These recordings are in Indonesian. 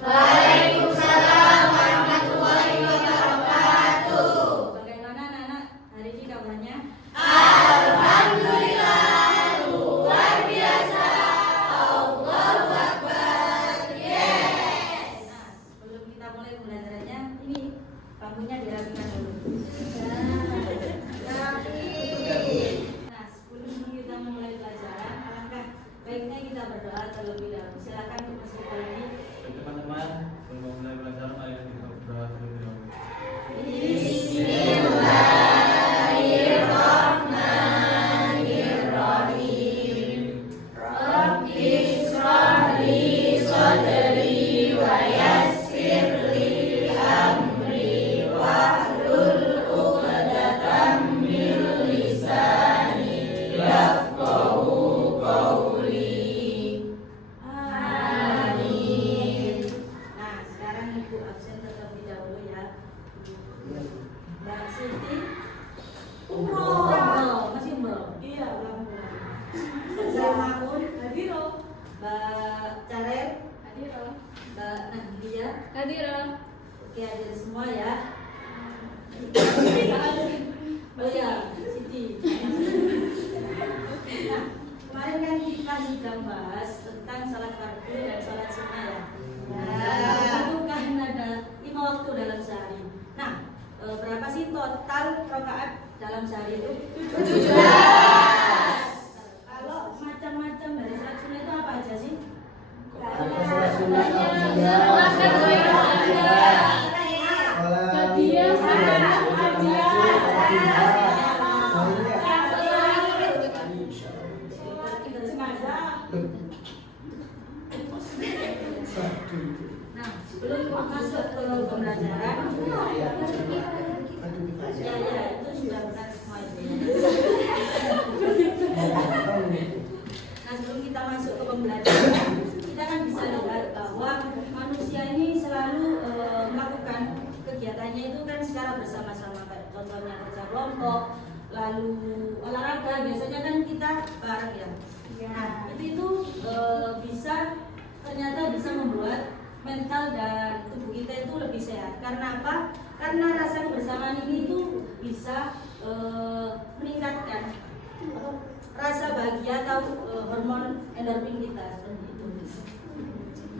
Waalaikumsalam warahmatullahi wabarakatuh. Bagaimana anak-anak hari ini kabarnya? Alhamdulillah, luar biasa. Allahu Akbar. Yes. Nah, sebelum kita mulai pembelajarannya, ini bangkunya dirapikan dulu. Nah, sebelum kita mulai pelajaran, alangkah baiknya kita berdoa terlebih dahulu. Silakan dimasukkan lagi. Teman-teman, sebelum mulai belajar, ayo kita berdoa terlebih dahulu. Bismillahirrahmanirrahim. Rabbi shrah li sadri wa yassir li amri wahlul 'uqdatam min lisani yafqahu qawli. Amin. Nah, sekarang Ibu absen terlebih dahulu ya. Mbak Siti umroh, masih umroh. Iya, Alhamdulillah. Saya Maun, Hadiro. Mbak Carer, Hadiro. Mbak Nadia. Hadiro. Oke, hadir semua ya. Oh ya, Siti. Nah, kemarin kan kita sudah bahas tentang salat fardu dan salat sunnah ya. Nah, itu kan ada 5 waktu dalam sehari. Nah, berapa sih total rakaat dalam sehari itu? 17. Kalau macam-macam dari salat sunnah itu apa aja sih? Nah, sebelum masuk ke pembelajaran, ya itu sudah benar semua itu. Nah, sebelum kita masuk ke pembelajaran, kita kan bisa lihat bahwa manusia ini selalu melakukan kegiatannya itu kan secara bersama-sama, kayak contohnya kerja kelompok, lalu olahraga, biasanya kan kita bareng ya. Nah, itu bisa ternyata bisa membuat mental dan tubuh kita itu lebih sehat. Karena apa? Karena rasa kebersamaan ini itu bisa meningkatkan rasa bahagia atau hormon endorfin kita seperti itu.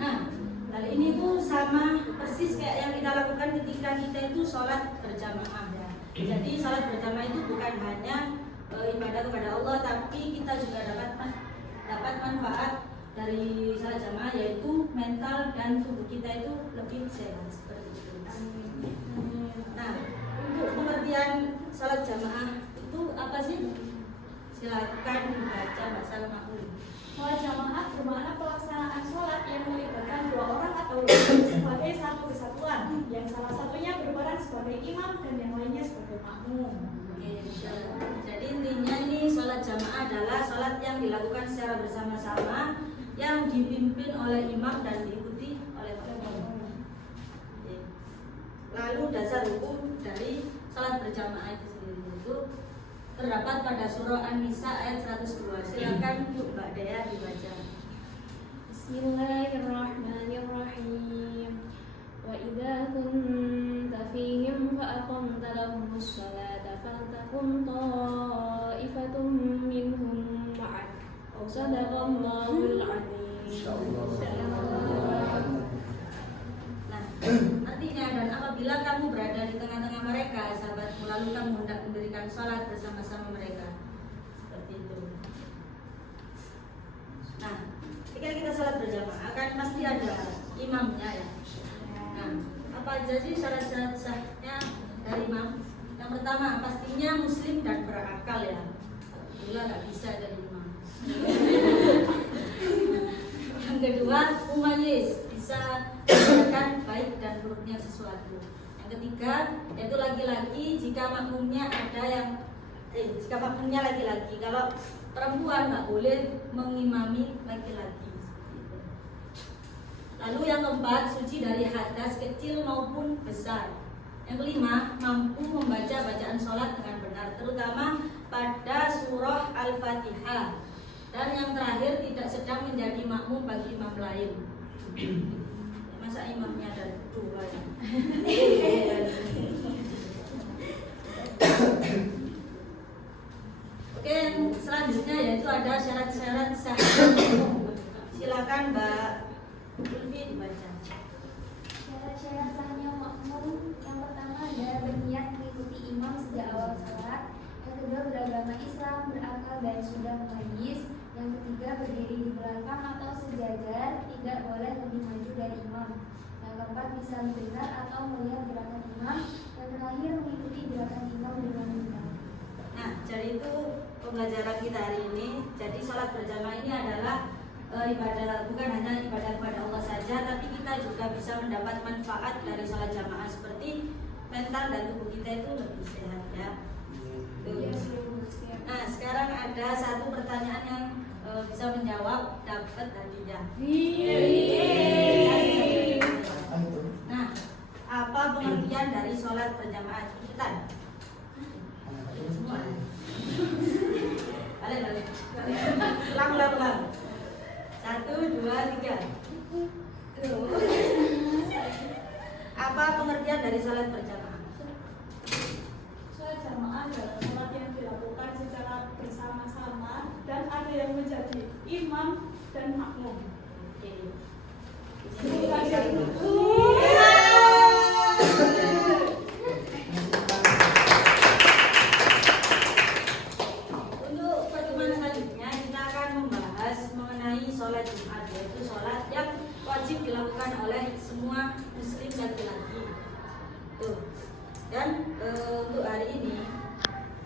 Nah, hal ini tuh sama persis kayak yang kita lakukan ketika kita itu sholat berjamaah ya. Jadi sholat berjamaah itu bukan hanya ibadah kepada Allah, tapi kita juga dapat manfaat dari salat jamaah, yaitu mental dan tubuh kita itu lebih sehat seperti itu. Nah, untuk pengertian salat jamaah itu apa sih? Silakan dibaca Mbak Salma. Sholat jamaah bermakna pelaksanaan sholat yang melibatkan 2 orang atau lebih sebagai satu kesatuan, yang salah satunya berperan sebagai imam dan yang lainnya sebagai makmum. Oke, jadi intinya ini sholat jamaah adalah sholat yang dilakukan secara bersama-sama, yang dipimpin oleh imam dan diikuti oleh makmum. Oke. Lalu dasar hukum dari sholat berjamaah itu sendiri itu terdapat pada surah An-Nisa ayat 102. Silakan untuk Mbak Dea dibaca. Bismillahirrahmanirrahim. Wa idza kunta fihim fa aqamta lahumus salata faltakum ta'ifatun minhum ma'ak. Shadaqallahul 'azim. Nah, artinya dan apabila kamu berada di tengah-tengah mereka, sahabatmu, lalu kamu hendak mendirikan sholat bersama-sama mereka. Seperti itu. Nah, ketika kita sholat berjamaah kan pasti ada imamnya ya. Nah, apa aja sih syarat-syarat sahnya dari imam? Yang pertama, pastinya muslim dan berakal ya. Alhamdulillah nggak bisa jadi imam. Yang kedua, mumayyiz, bisa membedakan baik dan buruknya sesuatu. Yang ketiga, yaitu laki-laki jika makmumnya ada yang jika makmumnya laki-laki. Kalau perempuan nggak boleh mengimami laki-laki. Lalu yang keempat, suci dari hadas kecil maupun besar. Yang kelima, mampu membaca bacaan sholat dengan benar, terutama pada surah Al-Fatihah. Dan yang terakhir, tidak sedang menjadi makmum bagi imam lain. Masa imamnya ada dua ya? Oke, yang selanjutnya yaitu ada syarat-syarat sah. Silakan Mbak Ulfi dibaca. Syarat-syarat sahnya makmum yang pertama adalah berniat mengikuti imam sejak awal salat. Yang kedua beragama Islam, berakal dan sudah mumayyiz. Yang ketiga berdiri di belakang atau sejajar, tidak boleh lebih maju dari imam. Yang keempat bisa mendengar atau melihat gerakan imam. Yang terakhir mengikuti gerakan imam dengan benar. Nah, jadi itu pembelajaran kita hari ini. Jadi sholat berjamaah ini adalah ibadah, bukan hanya ibadah kepada Allah saja, tapi kita juga bisa mendapat manfaat dari sholat jamaah seperti mental dan tubuh kita itu lebih sehat ya. Nah, sekarang ada satu pertanyaan yang bisa menjawab, dapat hadiah. Nah, apa pengertian dari sholat berjamaah? Cepetan. Semua. Balik. Ulang. 1, 2, 3. Apa pengertian dari sholat berjamaah? Sholat jamaah adalah sholat yang dilakukan secara bersama-sama dan ada yang menjadi imam dan makmum. Untuk pertemuan selanjutnya kita akan membahas mengenai sholat Jumat, yaitu sholat yang wajib dilakukan oleh semua muslim laki-laki. Tuh. Dan untuk hari ini,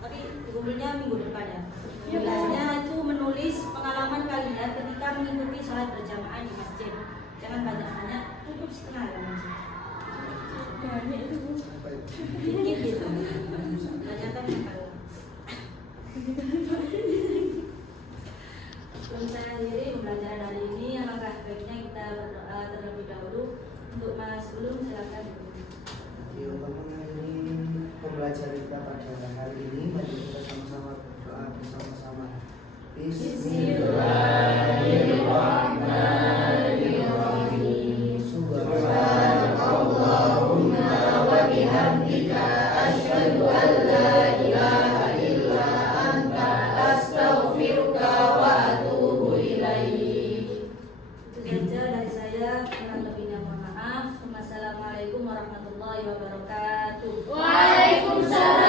tapi kumpulnya minggu depan ya. Tugasnya itu menulis pengalaman kalian ketika mengikuti sholat berjamaah di masjid. Jangan banyak-banyak, cukup setengah ya masjid. Dikit gitu. Banyakkan yang kalau. Sebelum saya akhiri pembelajaran hari ini, alangkah baiknya kita berdoa terlebih dahulu. Untuk Mas Ulum silakan. Untuk mengakhiri pembelajaran kita pada hari ini, mari kita sama-sama berdoa bersama-sama. Bismillahirrahmanirrahim. Subhanakallahumma wa bihamdika asyhadu an la ilaha illa anta astaghfiruka wa atubu ilaik. Itu saja dari saya, kurang lebihnya mohon maaf. Wassalamualaikum warahmatullahi wabarakatuh. Waalaikumsalam.